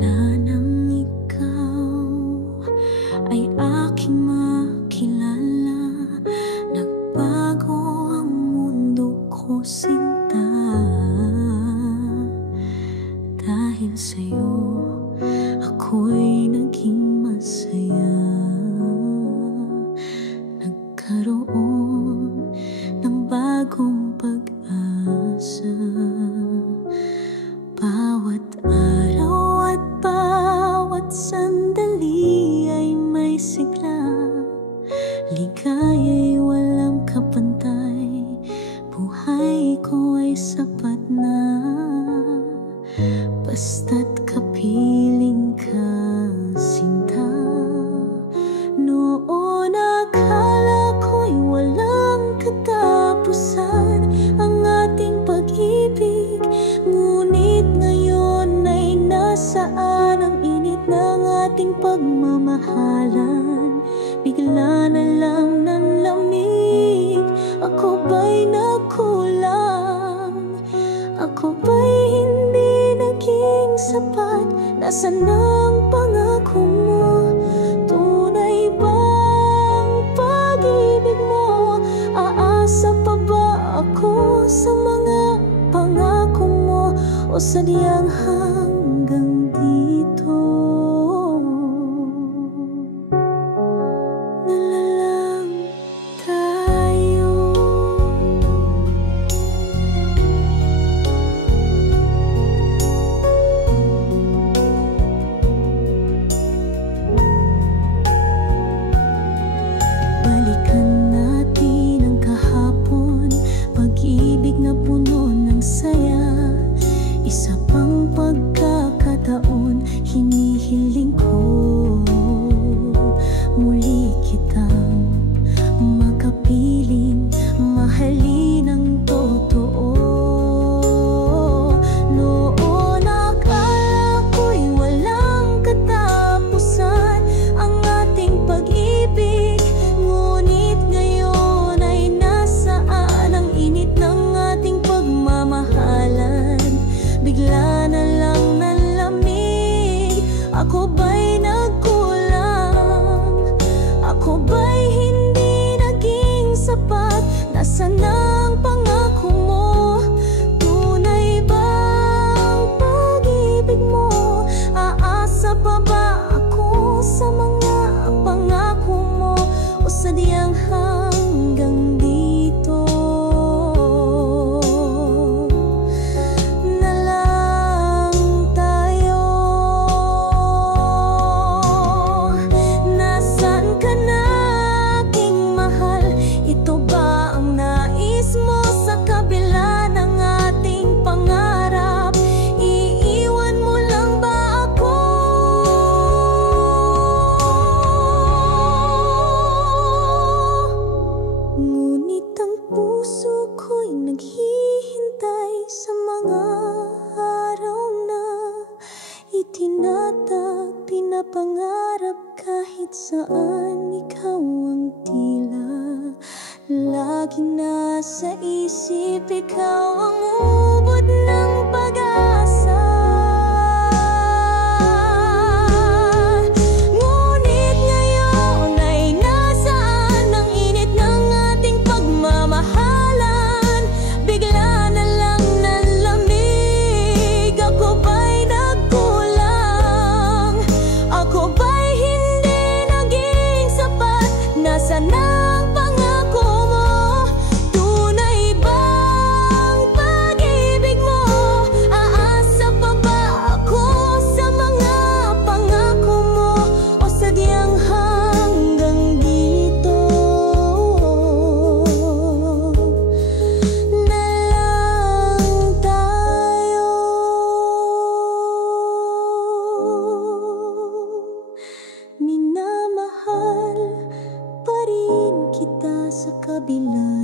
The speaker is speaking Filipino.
Mula nang ikaw ay aking makilala, nagbago ang mundo ko, sinta. Dahil sa'yo ako'y naging masaya, nagkaroon ng bagong pag-asa. Bawat araw at bawat sandali ay may sigla, ligaya'y walang kapantay, buhay ko ay sapat na. Basta't kapiling ka, sinta. Noon akala ko'y walang katapusan ang ating pag-ibig, ngunit ngayon ay nasaan ang init ng ating pagmamahalan. Bigla na lang ng lamig, ako ba'y nakulang? Ako ba'y hindi naging sapat? Nasaan ang pangako mo? Tunay bang pag-ibig mo? Aasa pa ba ako sa mga pangako mo? O sadyang hanggang dito na lang tayo? Balikan natin ang kahapon, pag-ibig na puno ng saya. Isa pang pagkakataon, hinihiling ko muli kitang makapiling, mahalin ng totoo. Noon akala ko'y walang katapusan ang ating pag-ibig, ngunit ngayon ay nasaan ang init ng ating pagmamahalan. Bigla na lang ng lamig, ako ba'y nagkulang? Ako ba'y hindi naging sapat? Nasaan ang pangako mo? Tunay bang pag-ibig mo? Aasa pa ba ako sa mga pangako mo? O sadyang hanggang dito na lang tayo? Nasaan ka na, aking mahal? Ito ba ang nais mo sa kabila ng ating pangarap? Iiwan mo lang ba ako? Ngunit ang puso ko'y naghihintay sa mga araw na itinatag, pinapangarap. Kahit saan ikaw ang tila laging nasa isip, ikaw ang ubod ng pag-asa. Ngunit ngayon ay nasaan ang init ng ating pagmamahalan? Bigla na lang ng lamig, ako ba'y nagkulang? Ako ba'y hindi naging sapat? Nasaan ang pangako mo? Tunay bang pag-ibig mo? Aasa pa ba ako sa mga pangako mo? O sadyang hanggang dito na lang tayo? Minamahal pa rin kita sa kabila